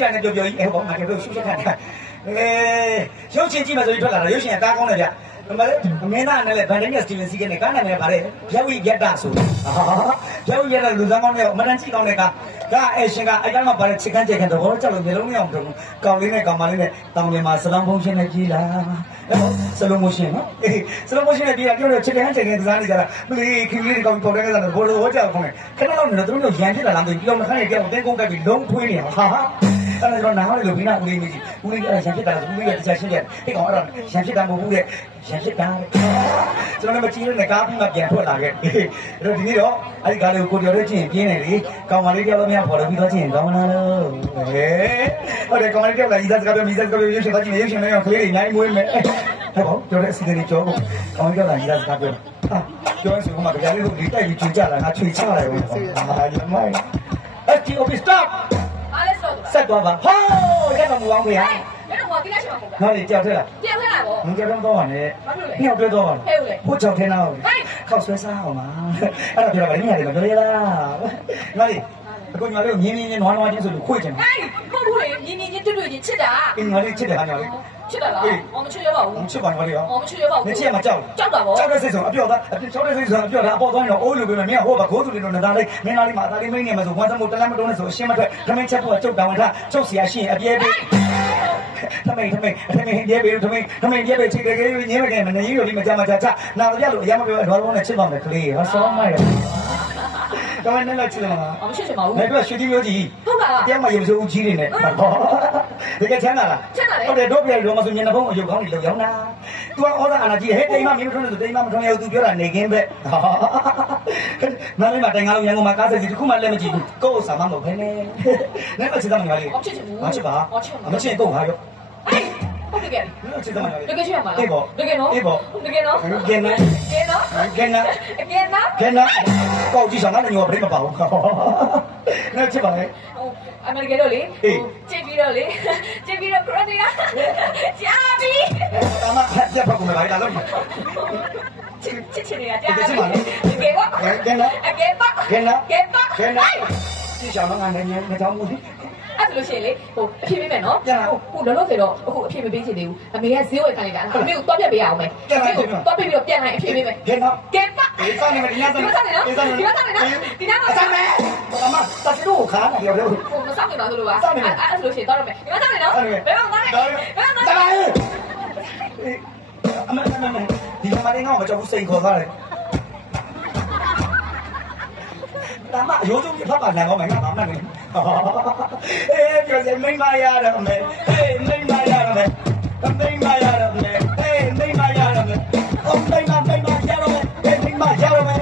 ရှိရနဲ့ပြောပြောကြီးအဲဘောငါပြောရှုပ်ချက်ခံတာအဲရုပ်ရှင်ကြည့်မှဆိုပြီးထွက်လာတာရုပ်ရှင်ကကားကောင်းတယ်ဗျအမလေးမင်းသားနဲ့လည်းဗန်ဒင်းနဲ့စတီဗန်စီကနဲ့ကားနာမည်ကပါတယ်ဗျဝိယတ္တဆိုဗျဝိယတ္တလူသားကောင်းတဲ့မတန်ကြည့်ကောင်းတဲ့ကားဒါအဲရှင်ကအဲ့ကမှပါတယ်ချစ်ကန်းချစ်ကန်းသဘောကျလို့မျိုးလုံးမရအောင်တော့ကောင်းလေးနဲ့ကောင်းမလေးနဲ့တောင်းလင်းမှာစလမ်ဖုံးရှင်နဲ့ကြီးလာစလိုမိုရှင်နော်အေးစလိုမိုရှင်နဲ့ကြီးလာပြောတော့ချစ်ကန်းချစ်ကန်းသစားနေကြတာမလေးခင်လေးတွေကောင်းပေါ်တဲ့ကစားတော့ဘောလိုဟောကြောက်ခေါင်းနဲ့ခဏလောက်နေတော့သူတို့ရန်ဖြစ်တာလားမသိဘူးပြောမခနဲ့ကြောက်တင်းကုန်းတက်ပြီးလုံးထွေးနေတာဟာဟာ အဲ့တော့နားလေလို့ဘိနာဦးလေးကြီးဦးလေးကရန်ဖြစ်တာလားဦးလေးကတရားရှင်းတယ်ဟဲ့ကောင်အဲ့တော့ရန်ဖြစ်တာမဟုတ်ဘူးတဲ့ရန်ဖြစ်တာတဲ့ကျွန်တော်လည်းမကြည့်နဲ့ကားပြီးမှပြန်ထွက်လာခဲ့အဲ့တော့ဒီနေ့တော့အဲ့ဒီကားလေးကိုကိုကျော်တို့ချင်းပြင်းနေလေကောင်မလေးတယောက်လုံးများပေါ်လို့ပြီးတော့ချင်းကောင်းလားလို့ဟဲ့ဟုတ်တယ်ကောင်မလေးတယောက်လာဤသားစကားပြောဤသားစကားပြောရုပ်ရှင်သားချင်းရုပ်ရှင်လေးကကလေးတွေအများကြီးမွေးမယ်ဟဲ့ပေါ့ကျော်တဲ့အစီအစဉ်လေးကျော်ကိုကောင်မလေးတယောက်လာဤသားစကားပြောဟာပြောရင်ဆိုမှကြာလေးကိုဒီတိုက်ပြီးချွေကြလာငါချွေချလိုက်ဦးဟာရမိုင်းအဲ့ဒီ office stop အားလဲ ဆိုတော့ဆက်သွားပါဟိုးရက်တော်မူအောင်ခင်ဗျာအဲ့တော့ဟောတိလိုက်ချင်မှာပေါ့ဗျာနောက်လေကြောက်ထဲလားပြန်ခဲလာပေါ့ငါကြောက်တော့တော့နဲ့ဘာလို့လဲညောက်တွဲတော့ပါဟဲ့ဦးလေဟိုကြောက်ထဲနာအောင်ဟဲ့ခောက်ဆွဲစားအောင်ပါအဲ့တော့ပြောတာဗာလေမြရတယ်မပြောရလားငါလေအခုညီမလေးကိုမြင်းမြင်းချင်းနွားနွားချင်းဆိုလို့ခွေ့ချင်တယ်ဟဲ့ဟုတ်ဘူးလေညီညီ ချင်းတွေ့တွေ့ချင်းချစ်တာအင်းညီမလေးချစ်တယ်ဟာညီမလေး ချစ်တာလားဟောမချစ်ရပါဘူးချစ်ပါညီမလေးရောဟောမချစ်ရပါဘူးမချစ်ရမှာကြောက်ကြောက်တာပေါ့ကြောက်တဲ့စိတ်ဆိုအပြော့သားအပြော့ကြောက်တဲ့စိတ်ဆိုအပြော့သားအပေါ်သွားရင်တော့အိုးလိုပဲမင်းကဟိုကဂိုးသူလေးတို့နေတာလေးမင်းသားလေးမှာအသားလေးမင်းနေမှာဆိုဝမ်းသမို့တလမ်းမတုံးနဲ့ဆိုအရှင်းမထွက်ခမင်းချက်ဖို့ကကျုပ်တောင်းထားကျုပ်စီရရှိရင်အပြဲပေးထမိန်ထမိန်ထမိန်ပြဲပေးထမိန်ထမိန်ပြဲပေးချစ်ကြလေးညင်းမကဲမနေကြီးတို့ဒီမကြမကြချနာရပြလို့အရမပြောဒေါ်လုံးနဲ့ချစ်ပါမယ်ကလေးဟာဆောင်းမရ ကမနဲ့လည်းချစ်တယ်မှာဟောမချစ်ချင်ပါဘူးဒါပြရွှေတိမျိုးကြီးဟုတ်ပါလားတရားမရေစိုးကြီးနေနဲ့တကယ်ချမ်းသာလားချမ်းသာတယ်ဟုတ်တယ်တို့ပြရောမဆိုညနေဖုံးအယုတ်ကောင်းနေလို့ရောင်းတာ तू ကဩဇာအာဏာကြီးဟဲ့တိမ်မမင်းမထွန်းလို့တိမ်မမထွန်းရဘူး तू ပြောတာနေကင်းပဲနားလေးမှာတိုင်ကားလို့ရန်ကုန်မှာကားစိတ်ကြီးတစ်ခုမှလက်မကြည့်ဘူးကိုယ့်ဥစ္စာမှမဟုတ်ဘဲနဲ့နဲ့မချစ်သမီးလေးဟောမချစ်ချင်ဘူးမချစ်ပါဟောချစ်မချစ်ကိုဟာရော ဟဲ့ဟုတ်တယ်ကဲနဲ့ချစ်သမီးလေးတကယ်ချစ်ရမှာလားအေးပေါ့တကယ်နော်အေးပေါ့တကယ်နော်ကဲနော်ကဲနော်ကဲနော်ကဲနော်ကဲနော်ကောက်ကြည့်ဆောင်ငါလည်းညောပြိမပါဘူးနဲ့ချစ်ပါလေဟိုအမေရိကန်တော့လေအေးဟိုကြည့်ပြီးတော့လေကြည့်ပြီးတော့ခရိုတီယာကြာပြီဒါမှပြတ်ဖက်ကုန်မယ်ပါလားလို့ချစ်ချစ်ချင်နေတာကြာတကယ်ချစ်ပါနော်တကယ်ပါကဲနော်အကယ်ပါကဲနော်ကယ်ပါကဲနော်ကြည့်ဆောင်ငါလည်းညနေချောင်းမှု အဲ့ဒါလို့ရှိရင်လေဟိုအဖြေပေးမယ်နော်ပြန်လာဟိုဟိုလောလောဆယ်တော့အခုအဖြေမပေးချင်သေးဘူးအမေကဈေးဝယ်ခိုင်းလိုက်တာအမေကိုတွားပြပေးရအောင်မယ်ပြန်လာပြန်လာတွားပြပြီးတော့ပြန်လာရင်အဖြေပေးမယ်ကဲနော်ကယ်ပါအေးစားနေမယ်ဒီညစားဒီမှာစားနေနော်ဒီမှာစားနေနော်ဒီနားမှာအစားမယ်အမတက်စီတို့ခါနေရောလို့ဟိုမစားနေပါဆိုလို့ပါစားနေမယ်အဲ့ဒါဆိုလို့ရှိရင်တော့တော့မယ်ဒီမှာစားနေနော်စားနေမယ်ဘယ်တော့မှမစားနဲ့ဘယ်တော့မှမတစားလာနဲ့ရေးအမအမအမဒီမှာလည်းငါ့ကိုမကြောက်ဘူးစိန်ခေါ်သားတယ် ဒါမှအရိုးဆုံးပြဖတ်ပါလမ်းကောင်းမယ်ငါဘာမှမလုပ်အေးပြောစင်မိမရရတော့မယ်ဟေးမိမရရတော့မယ်တမိမရရတော့မယ်ဟေးမိမရရတော့မယ်အော်မိမမိမရရတော့မယ်ဟေးမိမရရတော့မယ်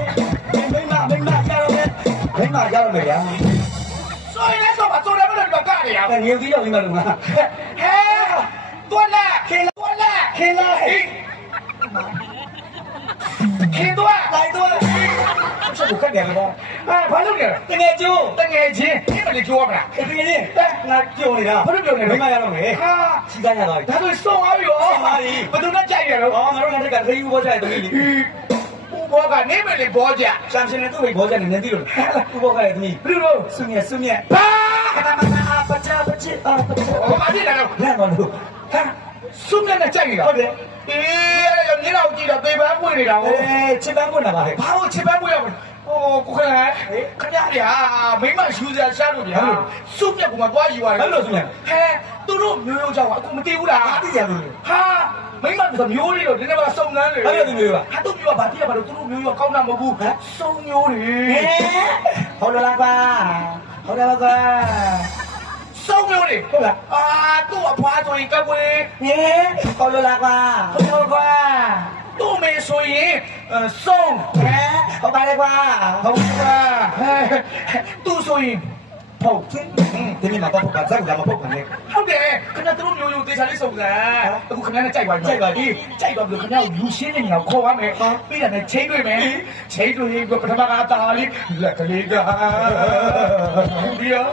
ဟေးမိမမိမရရတော့မယ်မိမရရတော့မယ်ဗျာဆိုရင်ဆိုပါဆိုရမလို့တော့ကားနေရငြင်းသေးရောက်နေမှာလို့ငါဟဲตัวแรกเคนตัวแรกเคนเลยเคนตัวไหนตัว ချက်ကိုခတ်တယ်လေကောင်အဲဘာလုပ်နေလဲတငယ်ချင်းတငယ်ချင်းပြင်းမလေးကြိုးရမလားတငယ်ချင်းအဲငါကြိုးနေတာဘာလို့ကြိုးနေလဲမိမရတော့မယ်ဟာစီးသားရတော့ဒါဆိုစောင်းသွားပြီရောဟာဒီဘယ်သူနဲ့ကြိုက်ရလဲအော်ငါတို့ငါတို့ကသိဘူးဘောကြိုက်တယ်သမီးဘောကနေမလေးဘောကြဆမ်ရှင်နဲ့သူ့မိဘောကြနေနေသိလို့သူ့ဘောကလည်းသမီးဘလို့ဆုမြတ်ဆုမြတ်ဘာပချာပချစ်အာပချာဘာဖြစ်လဲလဲတော့လို့ဟာဆုမြတ်နဲ့ကြိုက်နေတာဟုတ်တယ်အေးအဲ့ဒါညလောက်ကြည့်တော့သေပန်းပွင့်နေတာဟုတ်အေးချစ်ပန်းပွင့်တာပါဟဲ့ဘာလို့ချစ်ပန်းပွင့်ရမလဲ โอ้ကိုခဏဟဲ့ခင်ဗျားလေဟာမိမယူစရာရှာလို့ဗျာစုပြက်ကမှတွားယူရတယ်ဘယ်လိုစုလဲဟဲသူတို့မျိုးမျိုးကြောင့်အခုမတည်ဘူးလားမတည်ရဘူးဟာမိမဆိုမျိုးတွေတော့ဒီနေ့မှစုံနန်းလေအဲ့ဒါမျိုးပါဟာသူမျိုးကဘာတည်ရပါလို့သူတို့မျိုးရောကောင်းတာမဟုတ်ဘူးဟဲ့စုံမျိုးတွေဟုတ်လားကွာဟုတ်လားကွာစုံမျိုးတွေဟုတ်လားအာသူ့အဖွားဆိုရင်ကပ်ဝင်ဟဲ့ဟုတ်လားကွာဟုတ်ပါကွာ သူ့မေဆိုရင်စုံဟဲ့ဟုတ်ပါလေကွာဟုတ်ကဲ့ဟဲသူ့ဆိုရင် ဟုတ်ချင်းဒီနေ့မှာတော့ပုတ်ကဇက်လာမပုတ်ပါနဲ့ဟုတ်တယ်ခင်ဗျားတို့မျိုးရိုးတေချာလေးစုံစမ်းအခုခင်ဗျားနဲ့ကြိုက်ပါပြီကြိုက်ပါပြီကြိုက်တော့ပြီခင်ဗျားကိုလူရှင်းနေနေအောင်ခေါ်ပါမယ်ပြီးတာနဲ့ချိန်တွေ့မယ်ချိန်တွေ့ရင်ပထမကတာလေးလက်ကလေးကဒီရော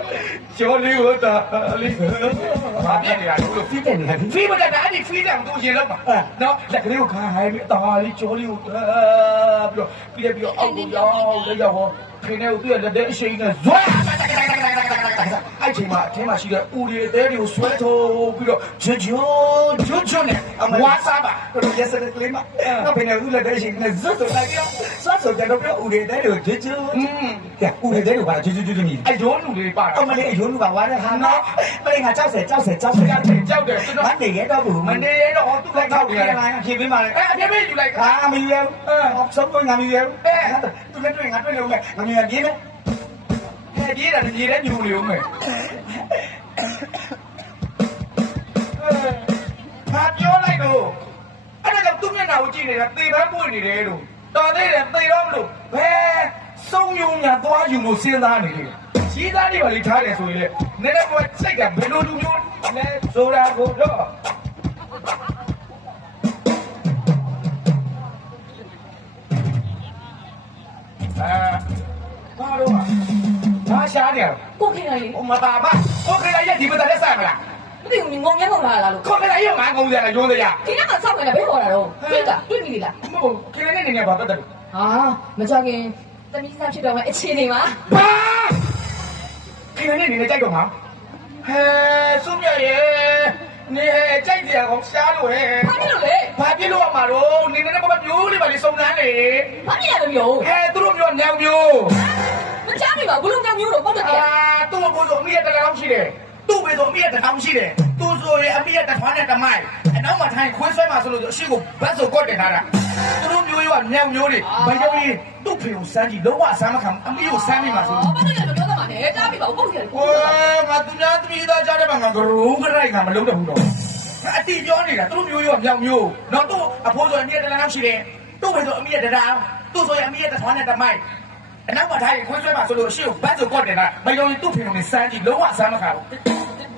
ကျော်လေးဟိုတာလေးဘာပြနေရလဲလို့ဖိတဲ့နေတယ်ဖီးမတက်တာအဲ့ဒီဖီးတယ်တို့ရင်လောက်ပါနော်လက်ကလေးကိုခါဟိုင်းပြီးတာလေးကျော်လေးကိုပြီးတော့ပြီးတော့အောက်ကိုရောက်လက်ရောက်ဟော ဖဖေနဲ့ကိုသူ့ရဲ့လက်တဲ့အရှိန်နဲ့ဇွဲအဲ့ချိန်မှာအထင်းမှာရှိတဲ့ဦးရီတဲတွေကိုဆွဲထုတ်ပြီးတော့ဂျွန်းဂျွန်းဂျွန်းဂျွန်းနဲ့ဝါစားပါတို့ရက်စတဲ့ကလေးမတော့ဘယ်နဲ့ဦးလက်တဲ့ရှင်နဲ့ဇွတ်ဆိုလိုက်ပြီးဆွတ်ဆိုတယ်တော့ပြောဦးတဲ့တဲ့ကိုဂျွတ်ဂျွတ်อืมကဲဦးတဲ့တဲ့ကိုပါဂျွတ်ဂျွတ်ဂျွတ်မြည်အဲ့ရုံးလူလေးပါအမလေးအယုံလူကဝါရဟာနော်မလေးငါကြောက်စဲကြောက်စဲကြောက်စဲကြောက်တယ်ကြောက်တယ်ကျွန်မတော်နေရတော့ဘူးမနေရတော့သူ့လက်ထောက်နေရတယ်ဖြေပေးပါလေအဲ့အပြည့်ပြည့်ယူလိုက်ဟာမယူရဘူးအဲဆုံးကိုငါမယူရဘူးအဲသူလက်တွေ့ငါတွေ့လို့မဲ့ငါမြင်ပြင်းမယ်ဟဲ့ပြေးတာပြေးတဲ့ညူနေဦးမယ်ဟာပြောလိုက်တော့အဲ့ဒါကြောင့်သူ့မျက်နှာကိုကြည့်နေတာသေပန်းပွင့်နေတယ်လို့တော်သေးတယ်သေတော့မလို့ဘယ်ဆုံးယုံညာသွားယူလို့စဉ်းစားနေတယ်ကြီးသားတွေပါလိထားတယ်ဆိုရင်လေနည်းနည်းတော့စိတ်ကဘယ်လိုလူမျိုးလဲဆိုတာကိုတော့အာ ဘာလို့อ่ะဘာရှားတယ်ကိုခင်ရလေဟိုမပါပါကိုခင်ရရဲ့ဒီပသက်လက်ဆိုင်မလားမသိဘူးငုံရငုံလာလားလို့ကိုခင်ရရဲ့ငါငုံရလားရုံးတယ်ရဒီနေ့ကစောက်နေတာဘယ်ပေါ်လာတော့တွေ့တာတွေ့ပြီလားမဟုတ်ခင်ရရဲ့နေနေဘာပတ်တယ်ဟာမကြခင်သမီးစားဖြစ်တော့မှအခြေအနေမှာဘာခင်ရရဲ့နေနေကြိုက်တော့မှာဟဲစုမြရဲ့နေဟဲကြိုက်ကြအောင်ရှားလို့ဟဲဘာဖြစ်လို့လဲဘာဖြစ်လို့အမှာတော့နေနေဘာမျိုးလေးပါလေစုံစမ်းလေဘာဖြစ်လဲမျိုးဟဲသူတို့မျိုးညောင်မျိုး မချမ်းမိပါဘူးလုံးကမျိုးတော့ပေါ့တယ်အာသူ့ကိုဆိုအမိရတကောင်ရှိတယ်သူ့ဘေဆိုအမိရတကောင်ရှိတယ်သူဆိုရင်အမိရတထွားနဲ့တမိုင်အနောက်မှာထိုင်ခွေးဆွဲမှာဆိုလို့အရှိကိုဘတ်ဆိုကော့တင်ထားတာသူတို့မျိုးရောညောင်မျိုးတွေဘာကြောင့်လဲသူ့ဖေကိုစမ်းကြည့်လုံးဝစမ်းမခံအမိကိုစမ်းမိမှာဆိုဘာလို့လဲမပြောတော့မှနဲ့ကြားမိပါဘူးပေါ့တယ်ဟိုငါသူများသမီးသားကြားတဲ့မှာငါကရုံးကြိုက်ငါမလုံးတော့ဘူးတော့အတိပြောနေတာသူတို့မျိုးရောညောင်မျိုးတော့သူ့အဖိုးဆိုအမိရတလောက်ရှိတယ်သူ့ဖေဆိုအမိရတတောင်သူ့ဆိုရင်အမိရတထွားနဲ့တမိုင် အနောက်မှာထိုင်ခွေးဆွဲမှာဆိုလို့အရှိကိုဘတ်ဆိုကော့တင်တာဘာကြောင့်လဲသူ့ဖေကိုစမ်းကြည့်လုံးဝစမ်းမခံဘူး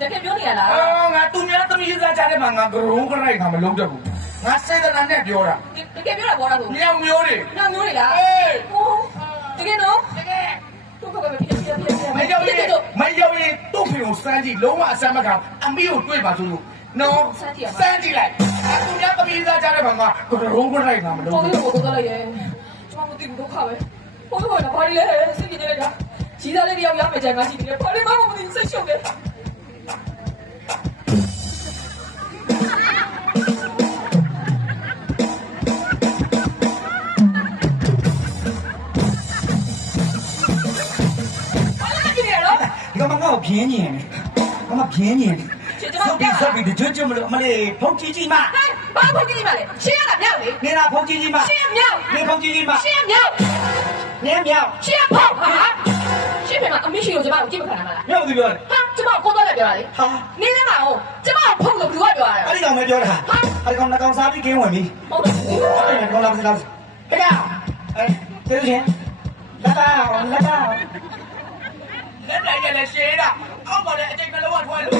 တကယ်ပြောနေရလားအော်ငါသူများသမီးသားကြားတဲ့မှာငါကရုံးကြိုက်ငါမလုံးတော့ဘူးငါစေတနာနဲ့ပြောတာတကယ်ပြောတာပေါ်တာဆိုညောင်မျိုးတွေနာမျိုးတွေလားဟိုတကယ်နော်တကယ်တို့ကပဲဖြစ်ဖြစ်ဖြစ်ဖြစ်မရောက်ရင်မရောက်ရင်သူ့ဖေကိုစမ်းကြည့်လုံးဝအစမ်းမခံအမိကိုတွေ့ပါဆိုလို့နော်စမ်းကြည့်လိုက်အသူများသမီးသားကြားတဲ့မှာငါကရုံးကြိုက်ငါမလုံးပေါ်တော့ပြီးတော့တော့လိုက်တယ်ကျွန်မမသိဘူးဒုက္ခပဲ ပေါ်တော့ဘာလဲစိတ်ကြည့်နေတာကြီးသားလေးတယောက်ရမယ်ကြမ်းရှိတယ်ဘာလဲမှမသိစိတ်ရှုပ်တယ်ဘာလဲကြည့်ရတော့ဒီကောင်မငါ့ကိုပြင်းညင်တယ်ငါမပြင်းညင်တယ်ဆုပ်ပြီးဆုပ်ပြီးကြွကြွမလို့အမလေးဖုန်ကြီးကြီးမဟဲ့ ဘာဖို့ကြည့်ပါလဲရှင်းရတာမြောက်လေနေတာဖုန်ကြီးကြီးမရှင်းမြောက်နေဖုန်ကြီးကြီးမရှင်းမြောက်နေမြောက်ရှင်းဖို့ဟာရှင်းပြမှာအမရှိကိုကျမကိုကြည့်မခံနိုင်ပါလားမြောက်သူပြောတယ်ဟာကျမကိုတော့လည်းပြောတာလေဟာနင်းနေမှာဟုတ်ကျမဖုန်းလို့ဘယ်သူကပြောရတာအဲ့ဒီကောင်ပဲပြောတာအဲ့ဒီကောင်နှကောင်စားပြီးကင်းဝင်ပြီဟုတ်တယ်အဲ့ဒီကောင်လာမစလားဟဲ့ကအဲကျေးဇူးရှင်လာတာလာတာလက်တိုင်နဲ့လည်းရှင်းတာ အောက်ပါလေအတိတ်ကလုံးဝထွားလို့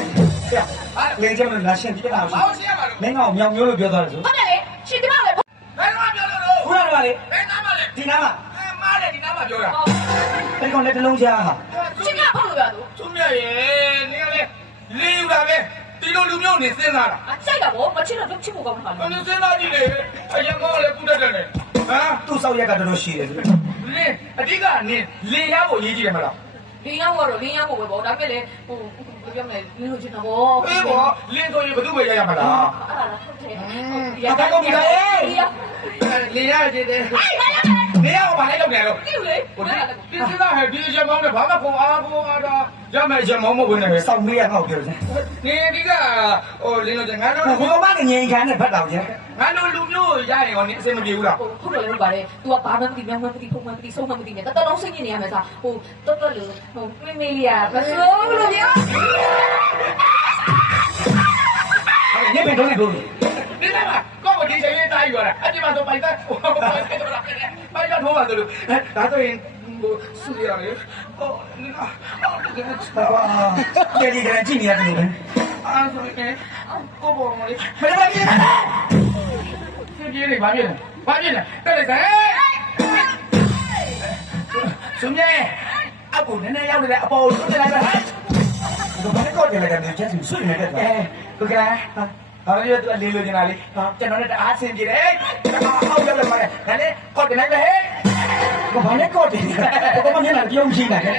ဟာလေကျမလာရှင်ပြတာဘာလို့ရှင်းရမှာလို့မင်းကောင်မြောင်မျိုးလို့ပြောသွားတယ်ဆိုဟုတ်တယ်လေရှင်းကျမလည်းဘယ်တော့ပြောလို့လို့ခုနကလေဘယ်နားမှာလဲဒီနားမှာအဲမားတယ်ဒီနားမှာပြောတာအဲ့ဒီကောင်လက်တစ်လုံးချာဟာရှင်းကဖုန်းလို့ပြောသူသူမြရဲ့နေလေလေးယူတာပဲဒီလိုလူမျိုးနေစဉ်းစားတာအကြိုက်တာဗောမချစ်တော့ချစ်ဖို့ကောင်းမှာအင်းစဉ်းစားကြည့်လေအရင်ကလည်းကုတတ်တယ်လေဟမ်သူ့ဆောက်ရက်ကတော်တော်ရှိတယ်ဆိုလင်းအတိကနေလင်းရဖို့ရေးကြည့်တယ်မလား လင်းရောက်တော့လင်းရောက်ဖို့ပဲဗောဒါပေမဲ့လေဟိုဘယ်ပြောမလဲလင်းလို့ချင်တာဗောအေးပေါ့လင်းဆိုရင်ဘယ်သူပဲရရမှာလားအဲ့ဒါလားဟုတ်တယ်အတကောင်ကြီးကအေးလင်းရကြည့်တယ်ဟိုင်ဘာလဲနေရဘာလဲလုပ်နေတော့ ကြည့်လေဟိုဒီဒီစဉ်းစားဟဲ့ဒီရမောင်းနဲ့ဘာမှပုံအားပုံအားတာ ရမယ်ရမောင်းမဝင်နဲ့စောက်မေးရငေါ့ပြောတယ်နေဒီကဟိုလင်းလို့ငါတို့ဘုံမကငြိမ်ခံနဲ့ဖတ်တော်ကျငါတို့လူမျိုးရရင်ရောနေအဆင်မပြေဘူးလားဟုတ်တယ်လေဟုတ်ပါတယ် तू ကဘာမှမသိမြောင်းမှမသိဖုန်းမှမသိဆုံးမှမသိနဲ့တော်တော်လုံးစိတ်ညစ်နေရမယ်စားဟိုတော်တော်လို့ဟိုမင်းမေးလျာမဆိုးလို့ပြောညစ်ပင်တော့နေလို့ဒီမှာကောကိုဒီချိန်လေးတားယူရတာအဲ့ဒီမှာဆိုပိုက်သားပိုက်သားပိုက်သားထိုးပါဆိုလို့ဒါဆိုရင်ဟိုဆူရလေ ဟိုဒီကအော်ဒီကဟာကြည်ကြည်ကြကြည့်နေရတယ်လေအာဆိုရင်ကိုဘောမလေးမလည်းမပြေပြင်းနေပါပြင်းဘာပြင်းလဲတက်လိုက်စမ်းစုံမြဲအကူနည်းနည်းရောက်နေတဲ့အပေါ်ကိုတွန်းလိုက်ပါဟဲ့ဒီဘာလဲကောတယ်လည်းကနေချက်စုဆွေးနေတဲ့အဲကိုကဟာလည်းသူလေးလိုချင်တာလေကျွန်တော်လည်းတအားဆင်ပြေတယ်အေးအောက်ရောက်လာပါတယ်ဒါနဲ့ကောက်တင်လိုက်ပဲဟဲ့ ကိုဘာနဲ့ကော့တယ်ကိုမမြင်တာပြုံးရှိနေတယ်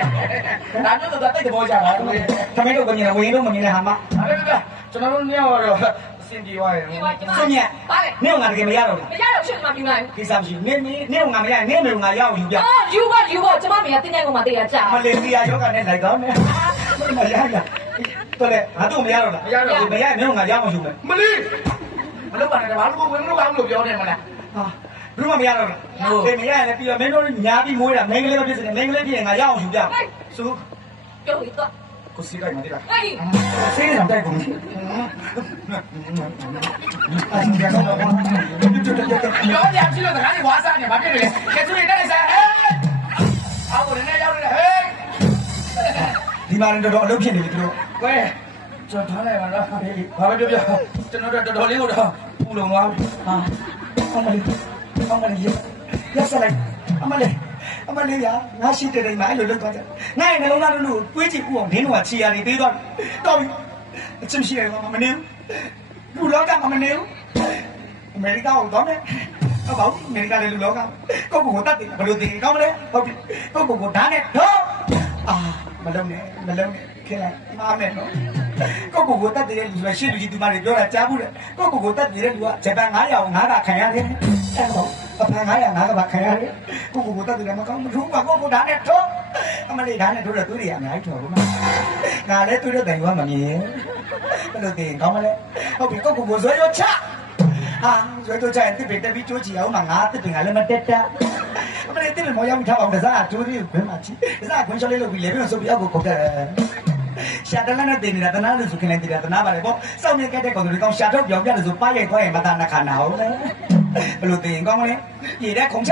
ဒါမျိုးတော့တိတ်တဘောကြတာတို့ရဲ့သမီးတို့ကမြင်တယ်ဝင်းတို့မမြင်တဲ့ဟာမအဲ့ဒါကျွန်တော်တို့ညောင်းတော့အဆင်ပြေသွားတယ်ဒီမှာကျမစွညက်ပါလေနင့်ကငါတကယ်မရတော့ဘူးမရတော့ရှင်းမှပြနိုင်ကိစ္စမရှိဘူးနင့်နင့်ကငါမရနင့်မေကငါရအောင်ယူပြအော်ယူပါယူပါကျမမေကတင်းတဲ့ကောင်မတေးရကြာမလေးရီယာယောဂနဲ့လိုက်ကောင်းတယ်မရရတော်လေငါတို့မရတော့လားမရမင်းကငါရအောင်ယူမယ်မလေးမလုပ်ပါနဲ့ဘာလို့ဝင်လို့ဘာလို့ပြောနေမလားဟာ ဘူးမမရတော့လားအေးမရရင်ပြီးတော့မင်းတို့ညာပြီးမွေးတာမင်းကလေးမဖြစ်စနဲ့မင်းကလေးဖြစ်ရင်ငါရအောင်ယူပြစုပြောပြီးတော့ကိုစီလိုက်မသိလားဟေးဆေးရံတိုက်ကုန်ပြီအဲ့ဒီကတော့ပြောကြကြည့်လို့တခါနေဝါစားနေဘာဖြစ်လဲကဲသူနေနေစားဟဲ့အော်ကိုနေရောက်နေဟဲ့ဒီမှာတော်တော်အလုပ်ဖြစ်နေပြီသူတို့ကွယ်ကျွန်တော်ထားလိုက်ပါလားဘာပဲပြောပြောကျွန်တော်တော်တော်လေးကိုတော့ပူလုံသွားပြီဟာအမလေး အမလေးရဆက်လိုက်အမလေးအမလေးရငါရှိတဲ့တိုင်းမှာအဲ့လိုလုပ်သွားကြငါရဲ့နှလုံးသားတို့တွေးကြည့်ဥအောင်ဒင်းတို့ကခြေရာတွေသေးသွားတော့ပြီအချင်းရှိတယ်မနေဘူးလူလောကမနေဘူးအမေရိကန်ကိုတော့မယ်ဟုတ်ပါဘူးအမေရိကန်လည်းလူလောကကိုကိုကိုတတ်တယ်ဘယ်လိုသိကောင်းမလဲဟုတ်ပြီကိုကိုကိုဓာတ်နဲ့တော့အာမလုံးနဲ့မလုံးနဲ့ခဲလိုက်မားမယ်နော်ကိုကိုကိုတတ်တယ်လူပဲရှေ့လူကြီးဒီမှာတွေပြောတာကြားဘူးတဲ့ကိုကိုကိုတတ်တယ်လူကဂျပန်900ကို900ကခံရတယ်အဲ့တော့ အဖန်900 900ကခံရတယ်ကိုကိုကိုတတ်တယ်မကောင်းဘူးကကိုကိုဓာတ်နဲ့တော့အမလေးဓာတ်နဲ့တို့တော့သူတွေအများကြီးတော်ဘူးမငါလည်းသူတို့တိုင်ကမမြင်ဘယ်လိုသိကောင်းမလဲဟုတ်ပြီကိုကိုကိုဇွဲရောချဟာဇွဲတော့ချရင်တစ်ပင်တက်ပြီးကြိုးချီအောင်မှာငါတစ်ပင်ကလည်းမတက်တက်အမလေးတစ်ပင်မောရောက်ထားအောင်တစားကြိုးလေးကိုခွင်းမှာချီတစားခွင်းချောလေးလုပ်ပြီးလေပြီးတော့ဆိုပြီးအောက်ကိုခုတ်တယ် ရှာတလနဲ့တင်နေတာတနာလို့ဆိုခင်လည်းတင်တာတနာပါလေပေါ့စောင့်နေကြတဲ့ကောင်တွေကောင်ရှာတော့ပြောင်းပြတယ်ဆိုပါရိုက်သွားရင်မသာနာခါနာဟုတ်လေဘယ်လိုတင်ကောင်းမလဲရေတဲ့ခုံချ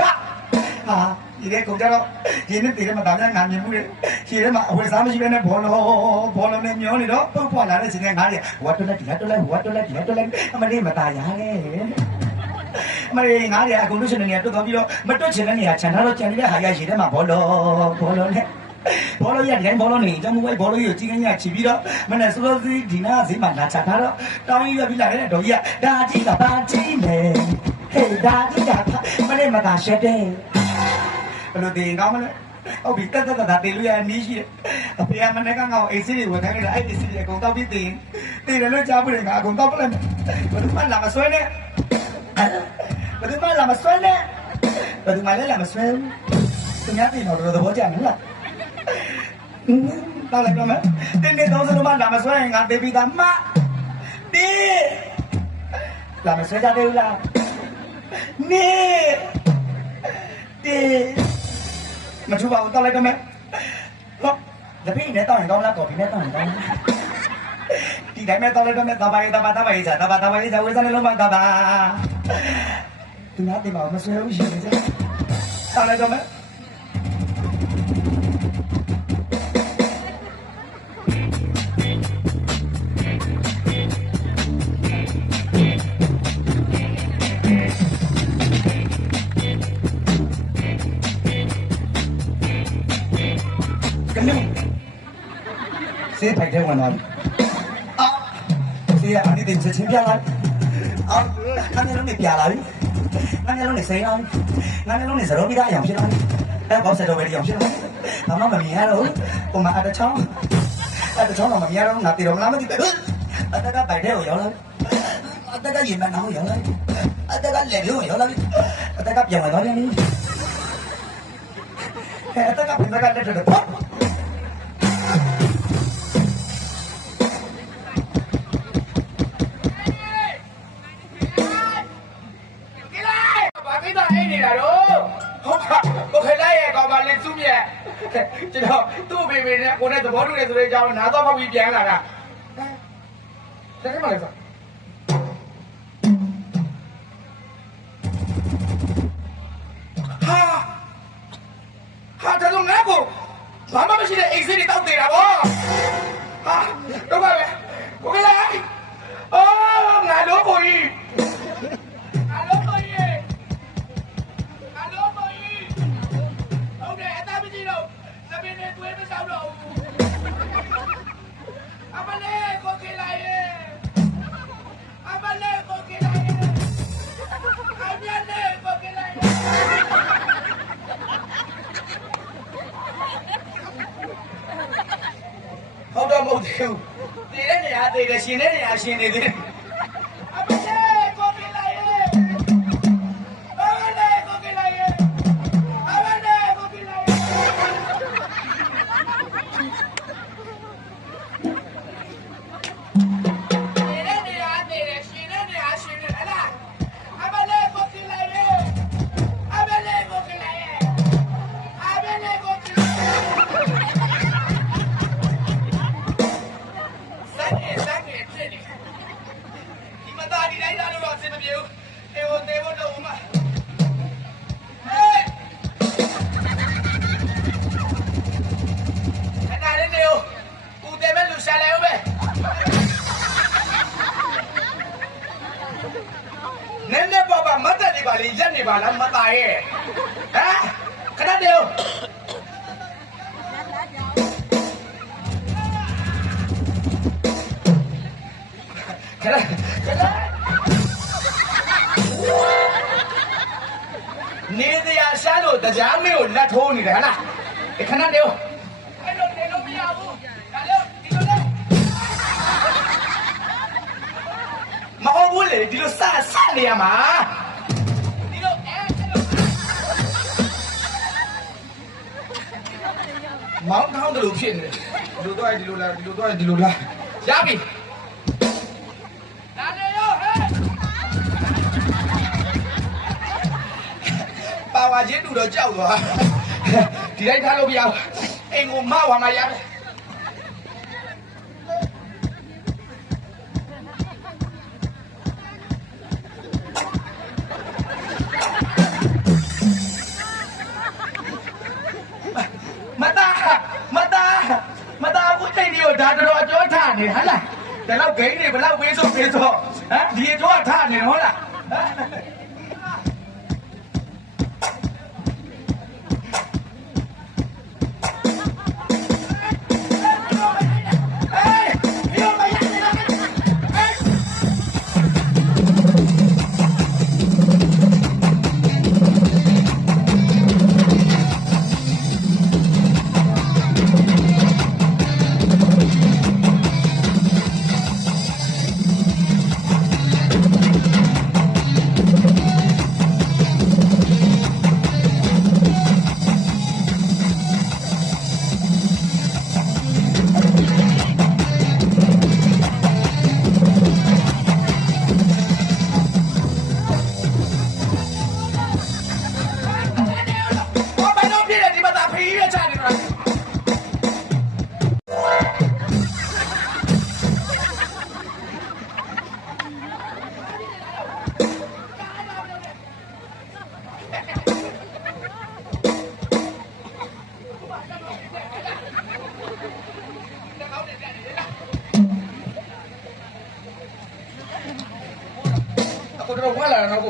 ဟာရေတဲ့ခုံချတော့ရေနဲ့တင်တယ်မသားများငါမြင်မှုလေရေထဲမှာအဝယ်စားမရှိဘဲနဲ့ဘောလုံးဘောလုံးနဲ့မျောနေတော့ပုတ်ဖွာလာတဲ့စင်ကငါးတွေဝတ်တွလက်ဒီဟတ်တွလက်ဝတ်တွလက်ဒီဟတ်တွလက်အမလေးမသားရလေအမလေးငါးတွေအကုန်လို့ရှင်နေရတွတ်သွားပြီးတော့မတွတ်ချင်တဲ့နေရာခြံထားတော့ကြံနေတဲ့ဟာရရေထဲမှာဘောလုံးဘောလုံးနဲ့ ဘောလုံးရဒီတိုင်းဘောလုံးနေကျွန်မဝိုင်းဘောလုံးကြီးကိုကြီးကင်းရချီပြီးတော့မနေ့စောစောစီးဒီနာဈေးမှာလာချထားတော့တောင်းရပြီးလာတဲ့တော်ကြီးကဒါကြီးကဘာကြီးလဲဟေးဒါကြီးကမနေ့မသာရှက်တယ်ဘယ်လိုတင်ကောင်းမလဲဟုတ်ပြီတက်တက်တက်တေးလို့ရနီးရှိတယ်အဖေကမနေ့ကငါ့ကိုအိတ်စီးတွေဝယ်ခိုင်းတယ်အဲ့ဒီစီးတွေအကုန်တောက်ပြီးတင်တင်တယ်လို့ကြားဘူးလေငါအကုန်တောက်ပလိုက်ဘယ်သူမှလာမဆွဲနဲ့ဘယ်သူမှလာမဆွဲနဲ့ဘယ်သူမှလည်းလာမဆွဲဘူးသူများတင်တော့တော်တော်သဘောကျတယ်လား နောက်လိုက်ပါမယ်တင်းတင်းသုံးစုံမလာမဆွဲရင်ငါသေးပြီးသားမတီးလာမဆွဲကြသေးဘူးလားနေတီးမထူပါဘူးတောက်လိုက်ပါမယ်ဟောလက်ဖိနဲ့တောက်ရင်ကောင်းလားကော်ဖီနဲ့တောက်ရင်ကောင်းလားဒီတိုင်းမဲ့တောက်လိုက်ပါမယ်ဒါပါရေးဒါပါဒါပါရေးစားဒါပါဒါပါရေးစားဝေးစားနေလုံးပါဒါပါသူများတင်ပါမဆွဲဘူးရှင်စားတောက်လိုက်ပါမယ် စေးဖိုက်တဲ့ဝင်သွားပြီအာစေးကအနိတင်ချက်ချင်းပြလာပြီအာငါမျိုးလုံးနဲ့ပြလာပြီငါမျိုးလုံးနဲ့စိမ်းအောင်ငါမျိုးလုံးနဲ့ဇရောပြီးသားအယောင်ဖြစ်လာပြီအဲဘောဆက်တော့ပဲအယောင်ဖြစ်လာဘာမှမမြင်ရတော့ပုံမှန်အတချောင်းအတချောင်းတော့မမြင်ရတော့ငါတေတော့မလားမသိဘူးအတကပိုက်တဲ့ကို ဘောတူတယ်ဆိုတဲ့အကြောင်းနားတော့ဖောက်ပြီးပြန်လာတာတကယ်မလဲဆိုဟာဟာဒါတော့ငါ့ကိုဘာမှမရှိတဲ့အိတ်စိတွေတောက်နေတာဗောဟာတော့ပါပဲကိုခဲလိုက်အော်ငါတို့ကိုကြီး Aló, Moyi! Aló, Moyi! ဟုတ်တယ်အသားမကြီးတော့သမီးနဲ့တွေ့မဆောင်တော့ဘူးအမလေးကိုကိလိုက်ရဲ့အမလေးကိုကိလိုက်ရဲ့အမြတ်လေးကိုကိလိုက်ရဲ့ဘူး ¡Ámale, coque el aire! ¡Ámale, coque el aire! ¡Ámale, coque el aire! ¡Otra motivo! ¡Tiene ya, tiene, tiene ya, tiene, tiene! ခဏခဏနေတရားရှာလို့တရားမင်းကိုလက်ထိုးနေတယ်ဟလားခဏတည်းအဲ့လိုနေလို့မရဘူးဒါလို့ဒီလိုလေမဟုတ်ဘူးလေဒီလိုစစနေရမှာဒီလိုအဲအဲ့လိုမောင်းထောင်းတယ်လို့ဖြစ်နေတယ်ဒီလိုတော့ဒီလိုလားဒီလိုတော့ဒီလိုလားရပြီ ပါဝါချင်းတူတော့ကြောက်သွားဒီတိုင်းထားလို့မရဘူးအိမ်ကိုမဝါမရတယ်မသားမသားမသားအခုချိန်ဒီကိုဒါတော်တော်ကြောထားနေဟဟလားဒါတော့ဂိမ်းတွေဘယ်လောက်ပေးဆိုပေးဆိုဟမ်ဒီအကျော်ထားနေဟုတ်လား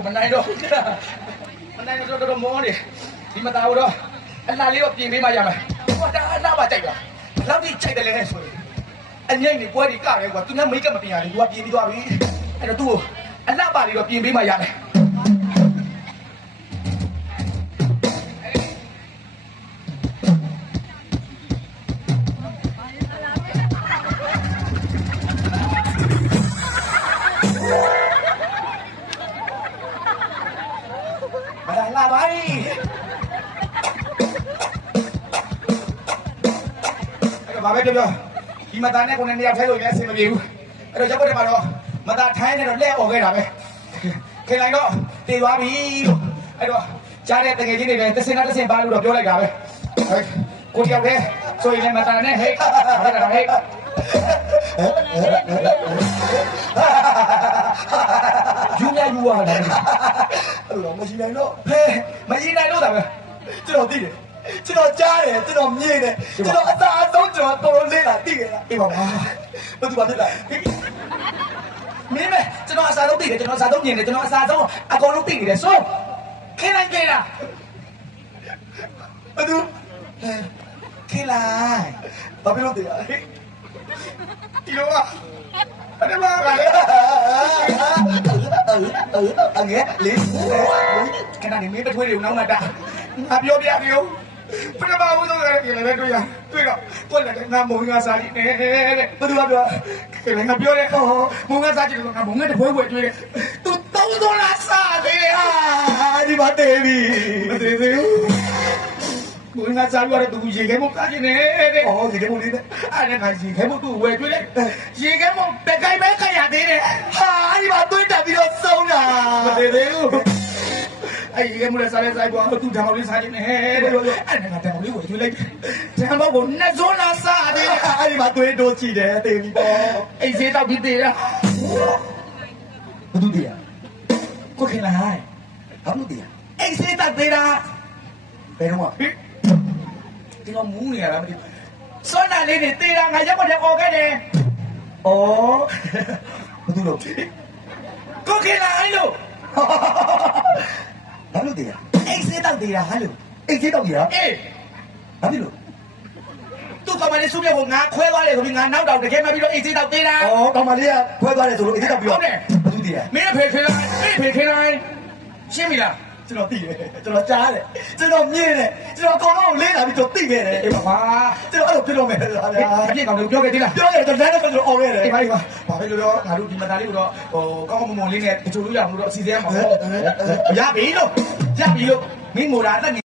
မနိုင်တော့မနိုင်တော့တော့မောနေဒီမသားတော့အလားလေးတော့ပြင်ပေးမှရမယ်ဟိုဒါအလားပါကြိုက်တာလောက်ဒီကြိုက်တယ်လေဆိုရင်အငိမ့်နေပွဲဒီကရဲကွာသူကမိတ်ကမတင်ရတယ်သူကပြင်ပြီးသွားပြီအဲ့တော့သူ့ကိုအလားပါလေးတော့ပြင်ပေးမှရမယ် ပဲပြောပြောဒီမသားနဲ့ကိုယ်နဲ့နေရာထဲလို့လည်းအဆင်မပြေဘူးအဲ့တော့ရောက်တဲ့မှာတော့မသားထိုင်းနေတော့လက်អော်ခဲ့တာပဲခင်လိုက်တော့တည်သွားပြီလို့အဲ့တော့ကြားတဲ့တကယ်ချင်းတွေလည်းတစ်စင်နဲ့တစ်စင်ပါလို့တော့ပြောလိုက်တာပဲဟဲ့ကိုတယောက်တည်းဆိုရင်လည်းမသားနဲ့ဟဲ့ဟုတ်ကဲ့ဟဲ့ယူရယူရတာအဲ့တော့မရှိနိုင်တော့ဟဲ့မရင်နိုင်လို့တာပဲကျွန်တော်သိတယ် ကျွန်တော်ကြားတယ်ကျွန်တော်မြင်တယ်ကျွန်တော်အသာအဆုံးကျွန်တော်တော်တော်လေးလာသိခဲ့လားအေးပါပါဘာသူဘာဖြစ်လာမင်းမဲကျွန်တော်အစားဆုံးသိတယ်ကျွန်တော်အစားဆုံးမြင်တယ်ကျွန်တော်အစားဆုံးအကုန်လုံးသိနေတယ်ဆိုခင်းလိုက်ကြတာဘာသူခင်းလိုက်ဘာဖြစ်လို့တည်ရလဲဒီလိုကအဲ့ဒါမှကလေအငဲလေးခဏနေမင်းပထွေးတွေကိုနောက်မှတာငါပြောပြပြဦး ပထမဦးဆုံးကလည်းကြည့်လည်းတွေ့ရတွေ့တော့ကိုလည်းငါမုံငါစားကြည့်နေတဲ့ဘယ်သူကပြောကလည်းငါပြောတယ်ဟောမုံငါစားကြည့်လို့ငါမုံငါတပွဲပွဲတွေ့တယ်သူသုံးဒေါ်လာစားသေးတယ်ဟာအာဒီမှာတေးပြီမသေးသေးဘူးမုံငါစားရတဲ့သူရေခဲမုံစားကြည့်နေတဲ့အော်ဒီကမို့လေးနဲ့အဲ့ဒါကရေခဲမုံသူ့ဝယ်တွေ့တယ်ရေခဲမုံတကိုင်ပဲခရသေးတယ်ဟာဒီမှာတွေးတက်ပြီးတော့ဆုံးတာမသေးသေးဘူး အဲ့ရေခဲမုံလည်းစားလဲစားကွာသူဓာတ်မောင်လေးစားကြည့်နေတဲ့အဲ့ဒါကဓာတ်မောင်လေးဝယ်တွေ့လိုက်ဓာတ်မောင်ကိုနှစ်စုံလာစားသေးတယ်အဲ့ဒီမှာတွေးတိုးကြည့်တယ်တေးပြီပေါ့အိမ်စေးတော့ပြီးသေးတာဘယ်သူတည်းကိုခင်လာဟိုင်းဘာလို့တည်းအိမ်စေးတော့သေးတာဘယ်တော့မှဒီကမူးနေရတာမသိဘူးစောနာလေးနေသေးတာငါရက်ွက်တယ်អော်ခဲ့တယ်အော်ဘယ်သူလို့ကိုခင်လာဟိုင်းလို့ ဘာလို့တည်းအိတ်စေးတောက်တည်းဟာလို့အိတ်စေးတောက်တည်းဟာအေးဘာဖြစ်လို့သူ့ကမလေးစုမြတ်ကိုငါခွဲသွားတယ်ဆိုပြီးငါနောက်တော့တကယ်မှပြီးတော့အိမ်စေးတော့သေးတာအော်ကောင်မလေးကခွဲသွားတယ်ဆိုလို့အိတ်စေးတောက်ပြီးတော့ဟုတ်တယ်ဘယ်သူတည်းမင်းဖေခင်လာမင်းဖေခင်လာရှင်းပြီလား ကျွန်တော်သိတယ်ကျွန်တော်ကြားတယ်ကျွန်တော်မြင်တယ်ကျွန်တော်အကောင်လုံးလေးလာပြီးတော့သိခဲ့တယ်အေးပါပါကျွန်တော်အဲ့လိုပြလို့မယ်ဗျာအပြည့်ကောင်လေးပြောခဲ့သေးလားပြောရတယ်ကျွန်တော်လည်းကျွန်တော်အော်ရတယ်အေးပါအေးပါဘာပဲလို့တော့ငါတို့ဒီမသားလေးကိုတော့ဟိုကောင်းကောင်းမွန်မွန်လေးနဲ့တချို့လို့ရအောင်လို့တော့အစီအစဉ်ရမှာပေါ့ရပြီလို့ရပြီလို့မင်းမိုလာတက်